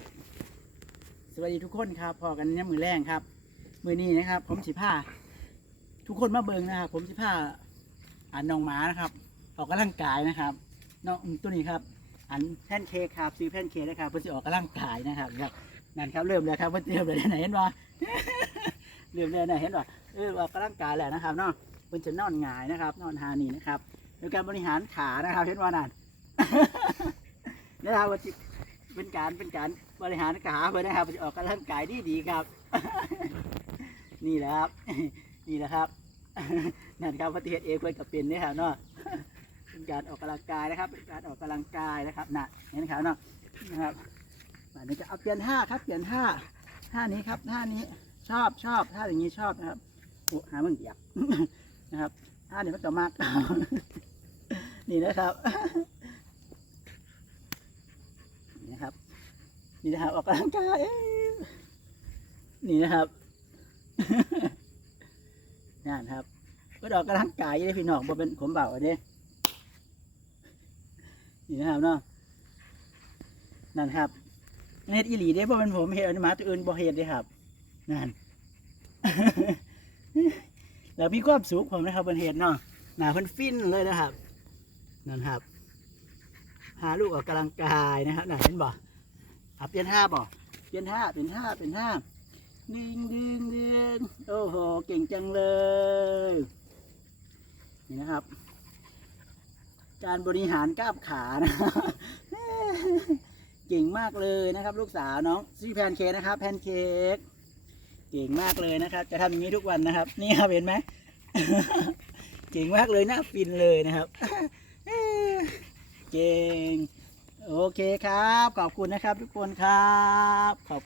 บสวัสดีทุกคนครับพอกันเนี่ยมือแรงครับ มือนี้นะครับ ผมสิผ้าทุกคนมาเบิงนะครับ ผมสิผ้าอ่านน้องหมานะครับ ออกกำลังกายนะครับน้องตัวนี้ครับ อันแพนเค้กครับซื้อแพนเค้กนะครับเพื่อจะออกกำลังกายนะครับครับนั่นครับเริ่มแล้วครับเพื่อเริ่มเลยไหนเห็นบ่เริ่มเลยไหนเห็นบ่เออออกกำลังกายแหล้วนะครับเนาะเพื่อจะนอนหงายนะครับ นอนหานี่นะครับโดยการบริหารขานะครับเห็นว่านั่นนะครับว่าสิเป็นการเป็นการ บริหารขาเพื่อนะครับออกกำลังกายดีดีครับ นี่แหละครับ นี่แหละครับนั่นครับปฏิเหตุเองเพื่อกับเป็นนี่ครับเนาะเป็นการออกกำลังกายนะครับเป็นการออกกำลังกายนะครับน่ะเห็นครับเนาะนะครับอันนี้จะเอาเปลี่ยนท่าครับเปลี่ยนท่าท่านี้ครับท่านี้ชอบชอบท่าอย่างนี้ชอบนะครับโอ้หามึงเหยียบนะครับท่านี้มันจะมากนี่นะครับ นี่นะครับ นี่นะครับออกกำลังกายเอ้ยนี่นะครับนั่นครับก็ออกกำลังกายยังได้พี่น้องบ่เป็นผมเบาอันนี้นี่นะครับเนาะนั่นครับเฮ็ดอีหลีเด้บ่เป็นผมเฮ็ดอันนี้หมาตัวอื่นบ่เฮ็ดเด้ครับนั่นแล้วมีความสุขผมนะครับเพิ่นเฮ็ดเนาะหนาเพิ่นฟินเลยนะครับนั่นครับ หาลูกออกกำลังกายนะครับน่ะเห็นบ่ อะเปลี่ยนท่าบ่เปลี่ยนท่าเปลี่ยนท่าเปลี่ยนท่าดึงดึงดึงโอ้โห เก่งจังเลย นี่นะครับ การบริหารกล้ามขานะเก่งมากเลยนะครับ ลูกสาวน้องซีแพนเค้กนะครับแพนเค้กเก่งมากเลยนะครับ จะทำอย่างนี้ทุกวันนะครับ นี่ครับเห็นไหมเก่งมากเลยน้าฟินเลยนะครับ เก่ง โอเคครับ ขอบคุณนะครับทุกคนครับขอบ